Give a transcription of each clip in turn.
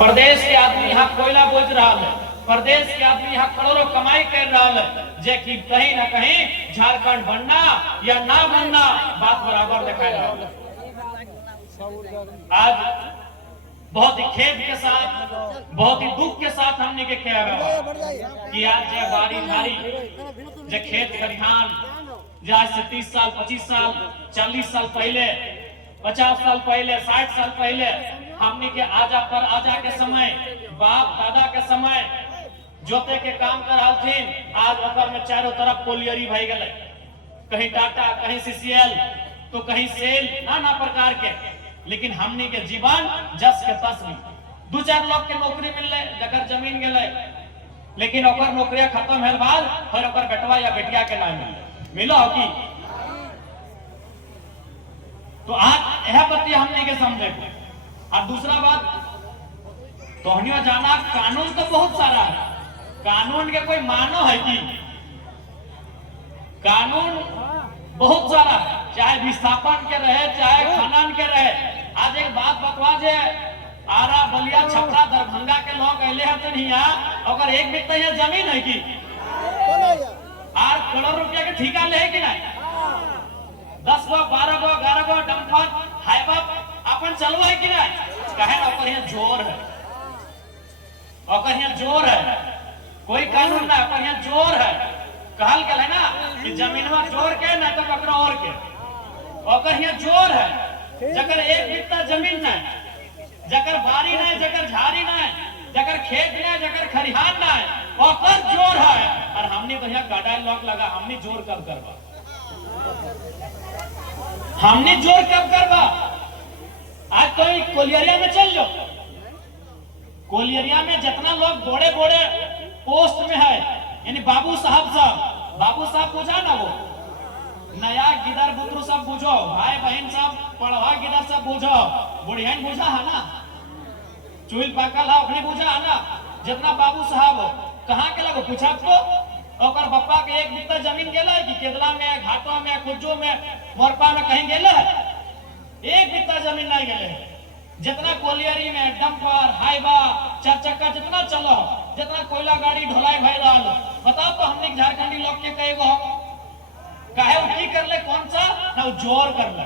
प्रदेश के आदमी यहाँ कोयला बोझ रहा है, प्रदेश के आदमी यहाँ करोड़ों कमाई कर रहा है, जे कि कहीं ना कहीं झारखंड बनना या ना बनना बात बराबर दिखाई रहा है। आज बहुत ही खेद के साथ, बहुत ही दुख के साथ हमने के कह रहा कि आज जे बारी धारी जे खेत खलिहान जे आज से 30 साल 25 साल 40 साल पहले 50 साल पहले 60 साल पहले हमने के आजा के समय बाप दादा के समय जोते के काम कर रहा थी, आज ओकर में चारों तरफ कोलियरी भई गए, कहीं टाटा कहीं सीसीएल तो कहीं सेल नाना प्रकार के। लेकिन हमने के जीवन जस के तस में दो चार लोग के नौकरी मिल रहे जगह जमीन गए, लेकिन ओकर नौकरियां खत्म है बाद फिर ओकर बेटवा या बेटिया के नाम मिलो की। तो आज यह बत्ती हमने के समझे। और दूसरा बात तो हनियो जाना कानून तो बहुत सारा है, कानून के कोई मानो है कि कानून बहुत सारा है, चाहे विस्थापन के रहे चाहे खनन के रहे। आज एक बात बतवा जे आरा बलिया छपरा दरभंगा के लोग अले हतन यहाँ अगर एक बित्ता यहाँ जमीन है कि 8 करोड़ रुपया के ठेका ले है कि नहीं, 10 गो 12 गो 11 गो डंपर हाइवा अपन चलो है कि नहीं, कहे ओकर यहाँ जोर है, ओकर यहाँ जोर है, कोई कानून ना ओकर यहाँ जोर है। कहल गया है ना कि जमीनवा जोर के ना तो ककरो और के, ओकर यहाँ जोर है। जकर एक बित्ता जमीन ना, जकर बारी ना, जकर झाड़ी ना, जकर खेत ना, जकर खरिहान ना, ओकर जोर है। और हमने तो यहाँ गाड़ा लॉक लगा, हमने जोर कब करवा, हमने जोर कब करवा। आज कोई कोलियरिया में चल जाओ, कोलियरिया में जितना लोग बड़े बड़े पोस्ट में है, यानी बाबू साहब पूछा ना, वो नया गिदर बुतरू सब बुझो, भाई बहन सब पढ़वा गिदर सब बुझो, बुढ़ियन बुझा है ना, चुल पाकल है अपनी बुझा है ना। जितना बाबू साहब हो कहाँ के लगो पूछा तो ओकर पप्पा के एक बित्ता जमीन गेला है कि केदला में घाटों में कुज्जो में मोरपा में कहीं गेले है, एक बित्ता जमीन नहीं गेले। जितना कोलियरी में डंपर हाइवा 4 चक्का जितना चलो, जितना कोयला गाड़ी ढोलाई भाई रहा, बताओ तो हमने झारखंडी लोग के कई गो काहे की कर ले, कौन सा ना जोर कर ले,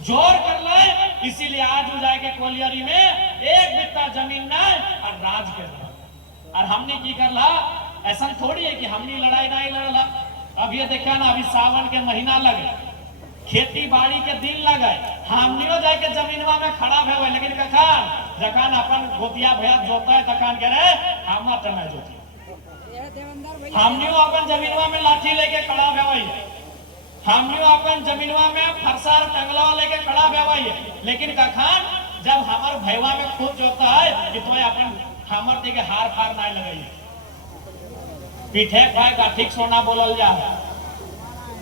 जोर कर ले। इसीलिए आज हो जाए के कोलियरी में एक बित्ता जमीन नहीं और राज के रहा। और हमने की कर ला, ऐसा थोड़ी है कि हमने लड़ाई नहीं लड़ला। अब ये देखा ना, अभी सावन के महीना लगे, खेती बाड़ी के दिन लगे, हमनियो जाके जमीनवा में खड़ा भे, लेकिन कखान जखान अपन गोतिया भैया जोता है तखान के रे हम तना जोती, हमनियो अपन जमीनवा में लाठी लेके खड़ा भे, हमनियो अपन जमीनवा में फरसार टंगला लेके खड़ा भे। लेकिन कखान जब हमार भैवा में खुद जोता है कि तुम्हें अपन हमर दे के हार फार नहीं लगाई, पीठे खाए का ठीक सोना बोलल जा,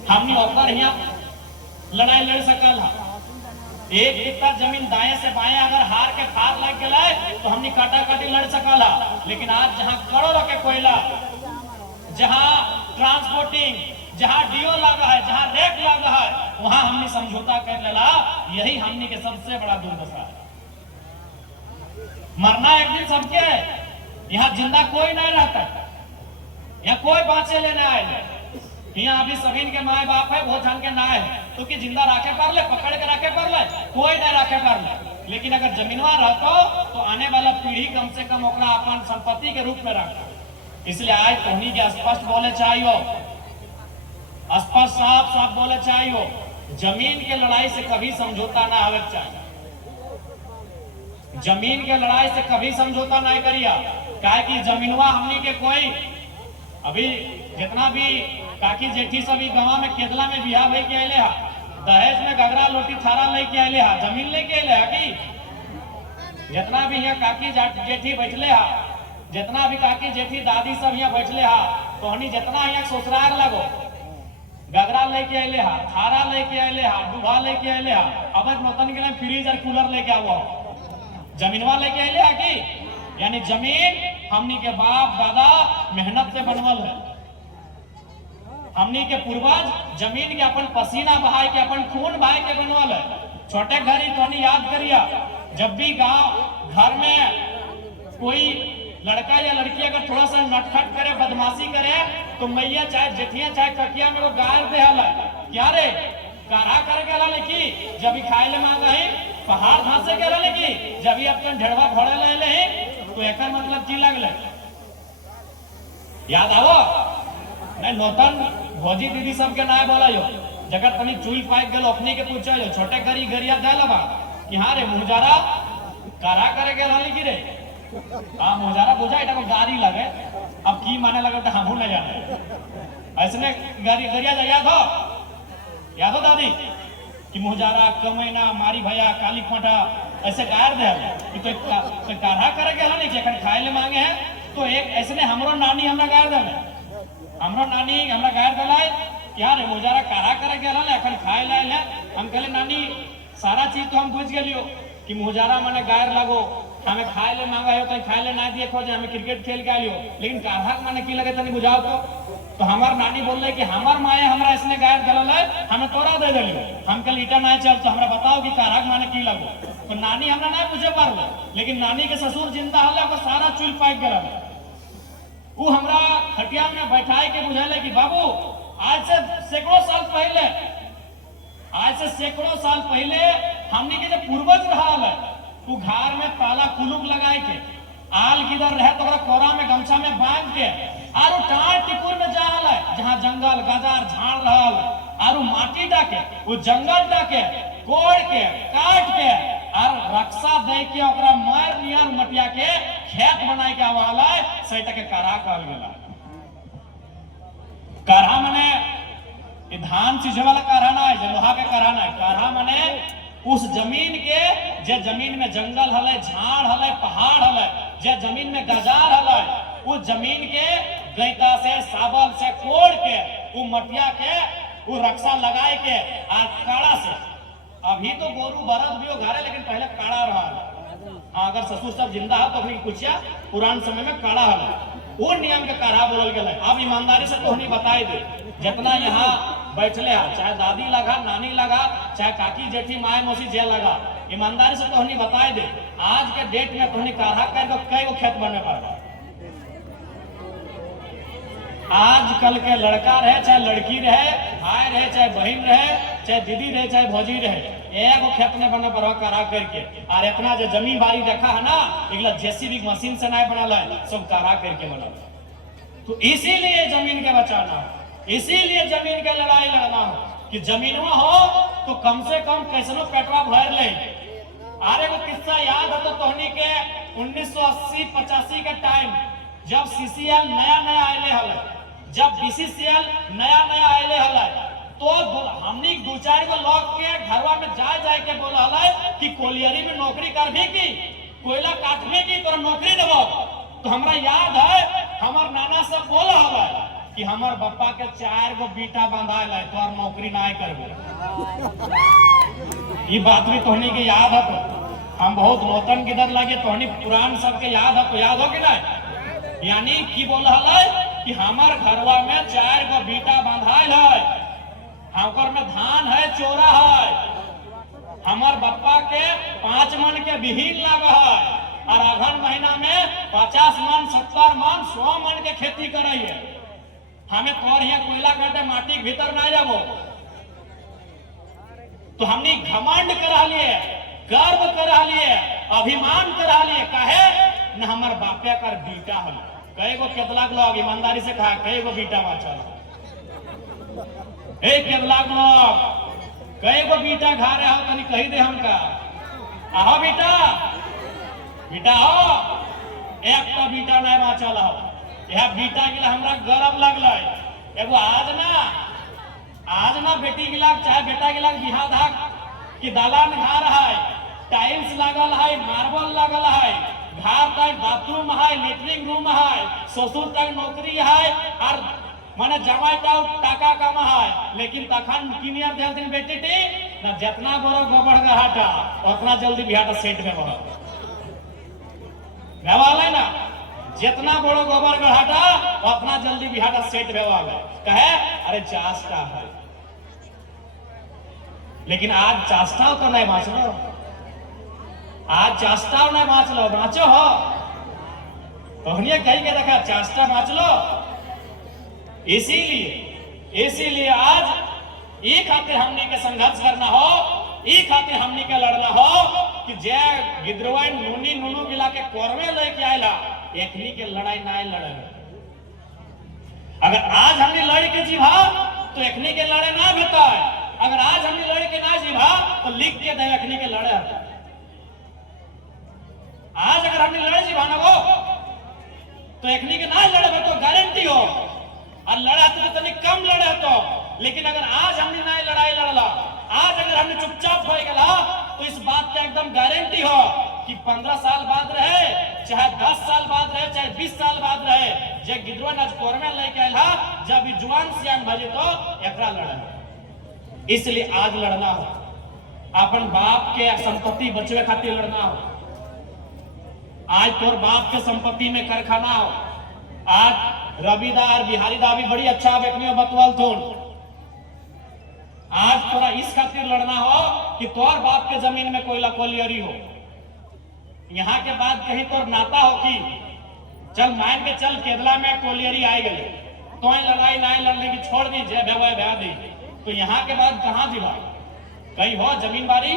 हमनी ओकर यहाँ लड़ाई लड़ सकल है। एक बित्ता जमीन दाएं से बाएं अगर हार के फार लग गया तो हमने काटा काटी लड़ सकल है। लेकिन आज जहां करोड़ों के कोयला, जहां ट्रांसपोर्टिंग, जहां डीओ लगा है, जहां रेट लगा है, वहां हमने समझौता कर लेला। यही हमने के सबसे बड़ा दुर्दशा है। मरना एक दिन सबके है, यहाँ जिंदा कोई नहीं रहता, यहाँ कोई बाँचे लेने आए, यहाँ अभी सभी के माए बाप है, बहुत जन के ना है तो कि जिंदा राखे पर ले, पकड़ के राखे पर ले, कोई नहीं राखे पर ले। लेकिन अगर जमीनवा रहतो तो आने वाला पीढ़ी कम से कम ओकरा अपन संपत्ति के रूप में रखता। इसलिए आज तोहनी के स्पष्ट बोले चाहिए, स्पष्ट साफ साफ बोले चाहिए, जमीन के लड़ाई से कभी समझौता ना आवे चाहिए, जमीन के लड़ाई से कभी समझौता नहीं करिया। काहे कि जमीनवा हमनी के कोई अभी जितना भी काकी जेठी सभी गाँव में केदला में बिहार भाई के आए हा, दहेज में गगरा लोटी थारा लेके आए हा, जमीन लेके आए हा कि जितना भी यहाँ काकी जेठी बैठले हा, जितना भी काकी जेठी दादी सब यहाँ बैठले हा, तो हनी जितना यहाँ ससुराल लगो गगरा लेके आए हा, थारा लेके आए हा, दुभा लेके आए हा, अब नौतन के लिए फ्रिज और कूलर लेके आओ, जमीनवा लेके आए हा कि यानी जमीन हमनी के बाप दादा मेहनत से बनवल है। हमनी के पूर्वज जमीन के अपन पसीना बहाए के अपन खून बहाए के बनवल है। छोटे घड़ी तो याद करिया, जब भी गांव घर में कोई लड़का या लड़की अगर थोड़ा सा नटखट करे, बदमाशी करे, तो मैया चाहे जेठिया चाहे ककिया में वो गायर दे हल क्या रे काढ़ा करे के हल की जब ही खाए ले मांगा है, पहाड़ धांसे के हल की जब ही अपन ढेड़वा घोड़े ले ले तो एक मतलब की लगले याद आवो नहीं नौतन भौजी दीदी सबके नाय बोला यो जगत तनी चुल पाइक गेलो अपनी के पूछा यो छोटे करी गरिया देलबा कि हां रे मुजारा काढ़ा करे के हल की रे हां मुजारा बुझा एटा को गाड़ी लगे अब की माने लगे तो हमहू न जाने ऐसने गाड़ी गरिया याद हो दादी कि मुजारा कमैना मारी भैया काली खोटा ऐसे गायर दे कि तो काढ़ा करे के हल नहीं कि खाए ले मांगे हैं तो एक ऐसने हमरो नानी हमरा गायर देले हमरो नानी हमरा गायर देले क्या रे मुजारा काढ़ा करे के हल एखन खाए ले ले हम कहले नानी सारा चीज तो हम बुझ गेलियो कि मुजारा माने गायर लगो हमें खाए ले मांगा है तो खाए ले ना दिए खोजे हमें क्रिकेट खेल के आलियो लेकिन काढ़ा माने की लगे तनी बुझाओ तो हमार नानी बोल रहे कि हमार माए हमरा इसने गायर गलल है हमें तोरा दे देलियो हम कल ईटा ना चल तो हमरा बताओ कि काढ़ा माने की लगो तो नानी हमरा ना पूछे पारलो लेकिन नानी के ससुर जिंदा हले ओकर सारा चुल पाक गेल वो हमरा खटिया में बैठाए के बुझाले कि बाबू आज से सैकड़ों साल पहले हमनी के जो पूर्वज रहल है वो घर में ताला कुलुक लगाए के आल किधर रहे तो कोरा में गमछा में बांध के आरु टाट टिकुर में जा रहा है जहां जंगल गजार झाड़ रहल आरु माटी डाके वो जंगल डाके कोड़ के काट के और रक्षा दे के ओकरा मार नियर मटिया के खेत बनाए के आवाला सही तक काढ़ा कहल गेला काढ़ा माने ये धान सीझे वाला काढ़ा ना है लोहा के काढ़ा ना है काढ़ा माने उस जमीन के जे जमीन में जंगल हले झाड़ हले पहाड़ हले जे जमीन में गजार हले उस जमीन के गैता से साबल से कोड़ के वो मटिया के वो रक्षा लगाए के और काढ़ा से अभी तो गोरू बरद भी घरे लेकिन पहले काढ़ा रहा अगर ससुर सब जिंदा है तो अपनी कुछिया पुरान समय में काढ़ा हले वो नियम के काढ़ा बोलल गेले अब ईमानदारी से तोहनी बताई दे जितना यहाँ बैठले है चाहे दादी लगा नानी लगा चाहे काकी जेठी माए मौसी जे लगा ईमानदारी से तोहनी बताए दे आज के डेट में तोहनी काढ़ा करके कई गो खेत बनने पड़ेगा आजकल के लड़का रहे चाहे लड़की रहे भाई रहे चाहे बहन रहे चाहे दीदी रहे चाहे भौजी रहे एगो खेत में बने पर काढ़ा करके और इतना जो जमीन बाड़ी देखा है ना एकला जेसीबी मशीन से नहीं बनल है सब काढ़ा करके बनल तो इसीलिए जमीन के बचाना इसीलिए जमीन के लड़ाई लड़ना हो कि जमीनवा हो तो कम से कम कैसनो पेटवा भर ले अरे वो किस्सा याद है तो तोहनी के 1980-85 के टाइम जब सीसीएल नया आए हल जब बीसीसीएल नया आए हल तो हमनी दो चार गो लोग के घरवा में जाए के बोला हल कि कोलियरी में नौकरी कर भी की कोयला काटने की तोरा नौकरी देबो तो हमरा याद है हमार नाना सब बोला हल कि हमार बप्पा के 4 गो बीटा बांधाल है तो नौकरी ना करबे ये बात भी तोहनी के याद है तो हम बहुत नौतन किधर लगे तोहनी पुरान सबके याद है तो याद हो कि नहीं यानी की बोल रहा है कि हमार घरवा में 4 गो बीटा बांधाल है हमकर में धान है चोरा है हमार बप्पा के 5 मन के बिहीन लगा है और अगहन महीना में 50 मन 70 मन 100 मन के खेती करे है हमें तोर यहाँ कोयला काटे माटी के भीतर ना जाबो तो हमने घमंड करा लिए गर्व करा लिए अभिमान करा लिए कहे न हमार बापे कर बीटा हल कई गो केतला लोग ईमानदारी से कहा कई गो बीटा बाचा केतला लोग कई गो बीटा खा रहे हो तनी कही दे हमका आहो बेटा बेटा हो एक तो बीटा नहीं बाचा हो यह बीटा के हमरा गर्व लगल एगो आज ना बेटी के लाग चाहे बेटा के लाग बिहा धाक कि दालान घर है टाइल्स लगल है मार्बल लगल है घर तक बाथरूम है लेटरिंग रूम है ससुर तक नौकरी है और माने जमाई टाका कमा है लेकिन तखन किनियर दे दिन बेटी ना जितना बड़ो गोबर गहाटा उतना जल्दी बिहाटा सेट में बह है ना जितना बड़ो गोबर गढ़ाटा उतना जल्दी बिहाटा सेट भेवावे कहे अरे चास्ता है लेकिन आज चास्ता तो नहीं बाँचलो आज चास्ता नहीं बाँच लो, बाँचो हो तोहनिया कहीं के देखा चास्ता बाँच लो। इसीलिए आज ये खातिर हमने के संघर्ष करना हो, ये खातिर हमने के लड़ना हो कि जे गिद्रवा नूनी नूनू मिला के कोरवे लेके आयला एकनी के लड़ाई ना लड़े। अगर आज हमने लड़ के जीवा तो एकनी के लड़े ना भेता है, अगर आज हमने लड़ के ना जीवा तो लिख के दे एकनी के लड़े। आज अगर हमने लड़े जीवा ना वो तो एकनी के ना लड़े तो गारंटी हो, और लड़ा तो तनिक कम लड़े तो। लेकिन अगर आज हमने ना लड़ाई लड़ला, आज अगर हमने चुपचाप हो गया तो इस बात का एकदम गारंटी हो कि 15 साल बाद रहे, चाहे 10 साल बाद रहे, चाहे 20 साल बाद रहे, जब गिद्रवा आज कोरमे लेके आयला जब जुआन सियान भजे तो एकरा लड़े। इसलिए आज लड़ना हो, अपन बाप के संपत्ति बचवे खातिर लड़ना हो। आज तोर बाप के संपत्ति में कारखाना हो। आज रविदार बिहारी दा भी बड़ी अच्छा व्यक्ति बतवल थोन। आज थोड़ा इस खातिर लड़ना हो कि तोर बाप के जमीन में कोयला कोलियरी हो। यहाँ के बाद कहीं तोर नाता हो कि चल मान के चल केरला में कोलियरी आई गई तो लड़ाई ना लड़ने की छोड़ दी, जय भैया भैया दी, तो यहाँ के बाद कहाँ जीवा? कहीं हो जमीन बारी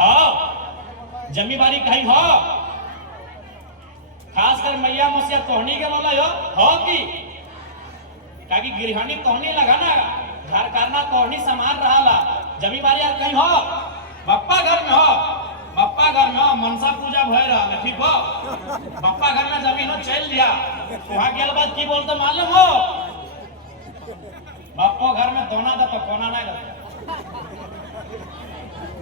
हो, जमीन बारी कहीं हो, खासकर मैया मुसिया तोहनी के बोला हो कि ताकि गिरहनी तोहनी लगा ना, घर करना तोहनी सामान रहा, जमीन बारी कहीं हो, बप्पा घर में हो, बप्पा घर में हो, मनसा पूजा भय रहा, ठीक हो, बप्पा घर में जमीन हो चल दिया, वहां के बाद की बोलते मालूम हो, बप्पो घर में दोना था तो कोना नहीं रहता,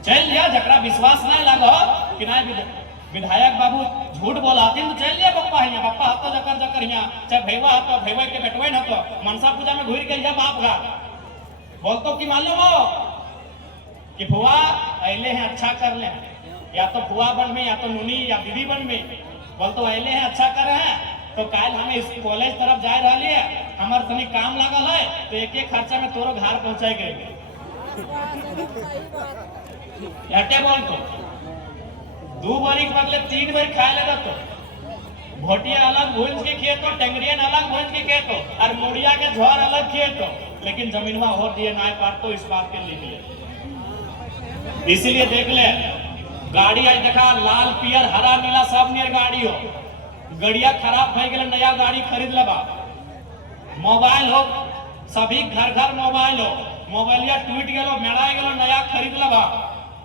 चल दिया, जकरा विश्वास नहीं लगा कि नहीं विधायक बाबू झूठ बोला तो चल लिया बप्पा है, बप्पा हतो जकर जकर यहाँ, चाहे भैया हतो भैया के बेटवे न तो मनसा पूजा में घूर के लिया बाप घर बोलतो कि मालूम हो कि फुआ अले हैं अच्छा कर ले, या तो फुआ बन में या तो नूनी या दीदी बन में, बोलतो अले हैं अच्छा कर रहे हैं तो काल हमें इस कॉलेज तरफ जा रही है, हमारे तनी काम लागल है तो एक एक खर्चा में तोरो घर पहुंचाए गए। बोलतो 2 बारी के बदले 3 बार खा लेगा तो भोटिया अलग भूंज के खेतो, टेंगरियन अलग भूंज के खेतो और मुड़िया के झोर अलग खेतो, लेकिन जमीनवा हो दिए ना पार तो इस बात के लिए। इसीलिए देख ले गाड़ी आज देखा लाल पियर हरा नीला सब नियर गाड़ी हो, गड़िया खराब हो गए नया गाड़ी खरीद लेबा, मोबाइल हो सभी घर घर मोबाइल हो, मोबाइलिया टूट गलो मेड़ा गलो नया खरीद लेबा,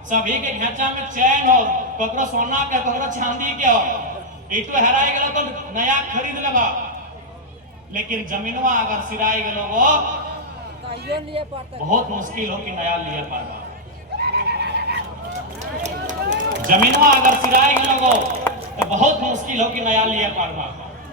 सभी के घेचा में चैन हो, ककरो सोना के ककरो चांदी के हो, इटो हराई गलो तो नया खरीद लेबा, लेकिन जमीनवा अगर सिराई गलो वो बहुत मुश्किल हो कि नया लिए पाएगा। जमीनवा अगर सिराई गलो वो तो बहुत मुश्किल हो कि नया लिए पाएगा।